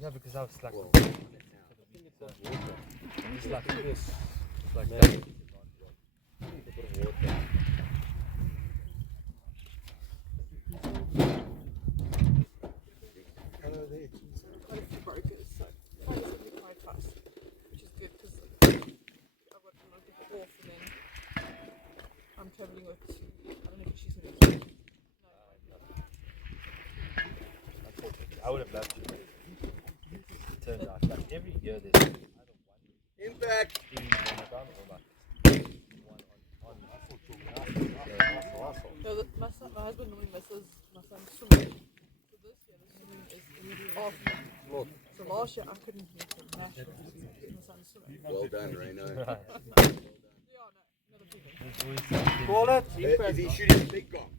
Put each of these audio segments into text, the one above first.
Yeah, because I was like, Well, it's like this. It's like Man. that. Hello there, geez. Quite a few brokers, so Friday's going to be quite fast, which is good because I've got a lot of people off and then I'm travelling with, I don't know if she's going to be here. I would have loved to. It turned out like every year there's either one Impact! in Ramadan or like one on No, my husband normally misses my son's swimming. So this year the swimming is after. So last year I couldn't meet him nationally because my son's swimming. Well done, Reno. Yeah, no, another big one. Call it. Is he shooting big gong?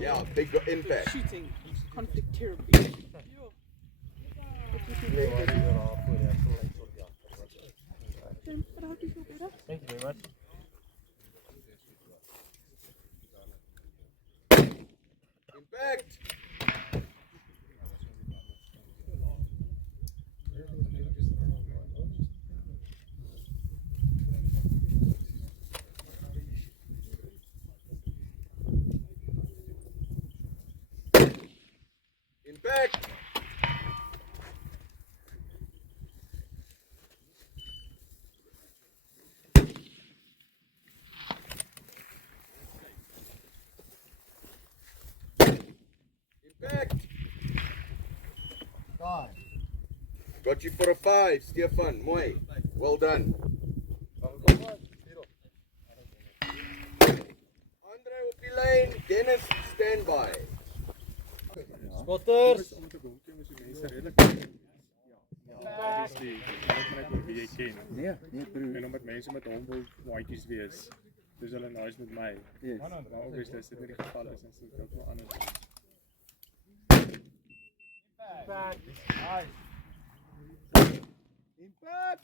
Yeah, big gong. Impact. Shooting conflict terribly. But I hope you feel better. Thank you very much. Impact! Impact! Impact! Got you for a 5, Stefan. Mooi. Well done. Andre op die lyn. Dennis, stand by. Spotters. En omdat mense met hom wil maatjies wees, dis hulle nice met my. Maar obviously as dit nie die geval is, dan is dit ook wel anders. Impact!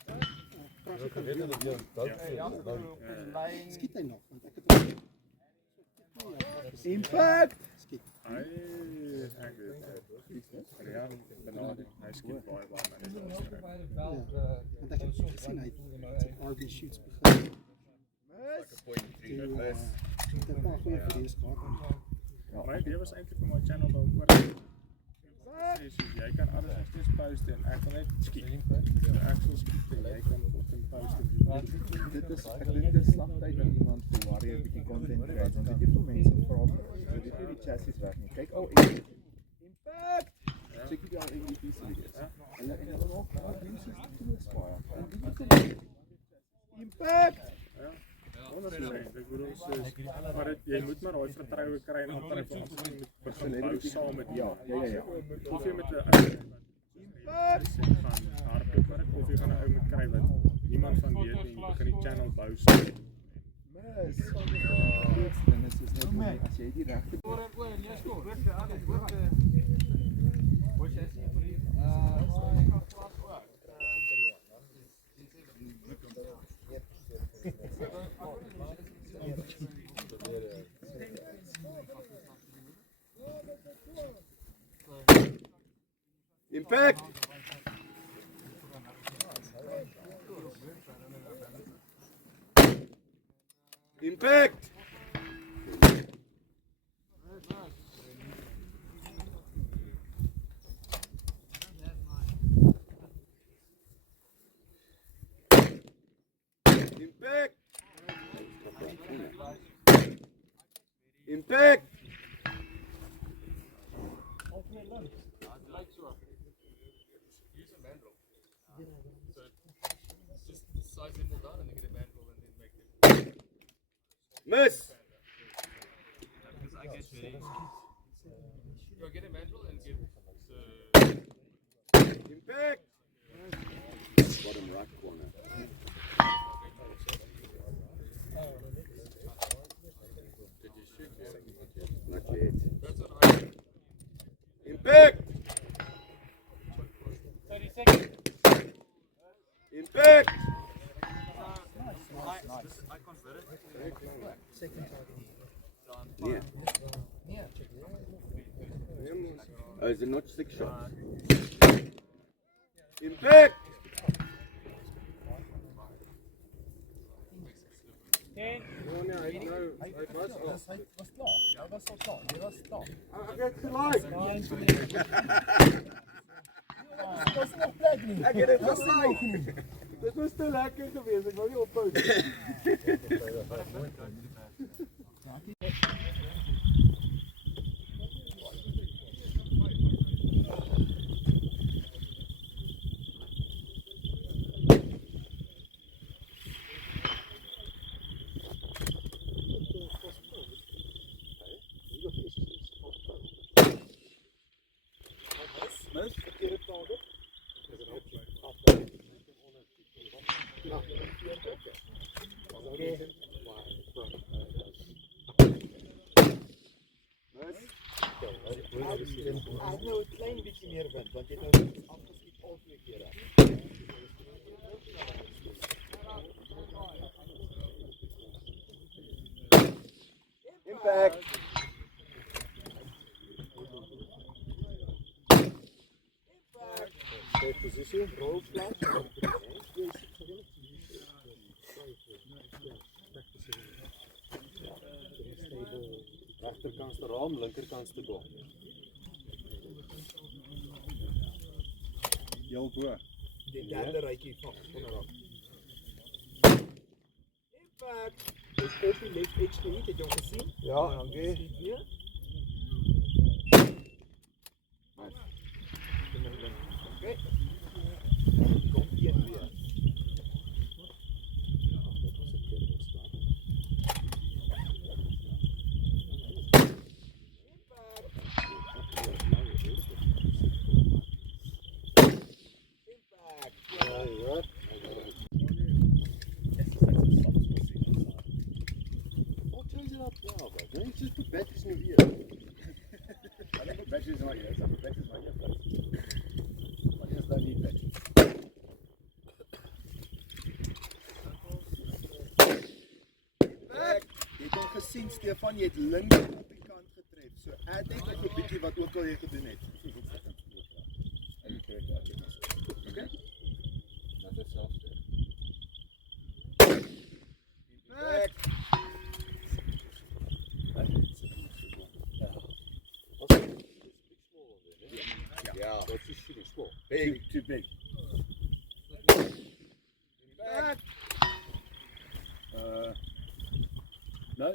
Skiet hy nog? Want ek het hom. Impact! Hy ek weet. Ja, benadering. Hy skiet baie maar. Want ek het gesien hy het RB shoots begin. Miss! Miss. Dit 'n paar goeie video's gehad. My idee was eintlik om my channel te oor jy kan alles nog steeds post en ek wil net skiet. Ek sal skiet en jy kan fucking post. Dit is ek dink dit slap tyd om iemand te worry 'n bietjie content te kry. Want weet jy vir mense vra vir dit nie die chassis werk nie. Kyk ou Impact! check jy al MVP video's. Hulle en hulle maak baie mense te spaar. Impact! Ek bedoel maar jy moet maar daai vertroue kry en dan moet begin bou saam met Ja. Of jy met 'n gaan hardloop maar of jy gaan 'n ou moet kry wat niemand van weet en jy begin die channel bou saam. Mis. Dit is net as jy die regte Impact! Impact! Impact! Impact! Miss! Because I get ready. You'll get a mandrel and get Impact! Bottom right corner. Did you shoot yet? Not yet. That's what I did. Impact! 30 seconds. Impact! I converted. Yeah. Oh, is it not 6 shots? Impact! Ek het gelijk! Ek het het gelijk! Dit was te lekker geweest, ek wou nie ophou nie. Hy het nou 'n klein bietjie meer wind, want jy het nou afgeskiet al 2 kere. Impact! Impact! Good position, roll flat. Regterkantste raam, linkerkantste dop. Heel bo. Die derde rytjie van onderop. Impact! Jy koop die left edge gehit, het jy hom gesien? Ja, dankie. Okay. Kom een weer. It's just the batteries in here. I think the batteries are here. Some batteries are here. But yes, they need batteries. Jy het al gesien, Stefan, jy het links op die kant getref. So add net nog 'n bietjie wat ook al jy gedoen het. Okay? Dat is selfs. Back. Yeah. That's just shooting small. Big. Too big. Back. No.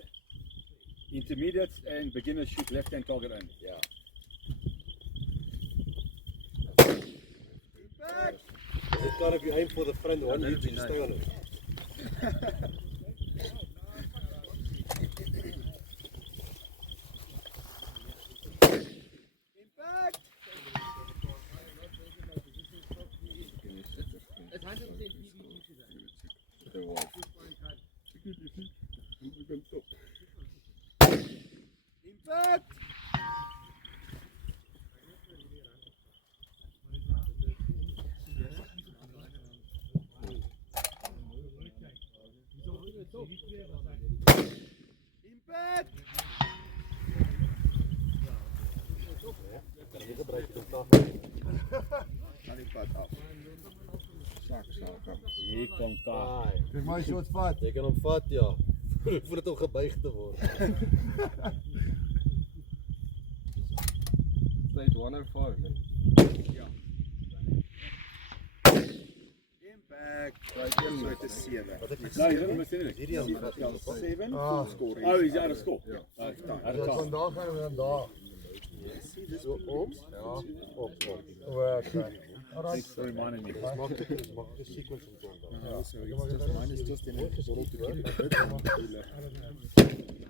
Intermediate and beginners shoot left hand target only. Yeah. Back. It's got to be aim for the front one, you just stay on it. Impact. It's 100% Impact. Impact. Je gebruikt het toch. Gaan die pad af. Sak. Hier kom Kaap. Kijk maar shot vat. Je kan hem vat, ja. Voor het om gebuigd te worden. State 105. Impact. Right, een met 'n 7. Nou, hier is het. Hierdie aan vat. 7 full score. Oh, is out of score. Ja. Vandaag gaan we dan daar. See this Om? Ja, op. Thanks for reminding me. Mag ik de sequence om te onthouden? so it's just mine is just in it to keep it a bit.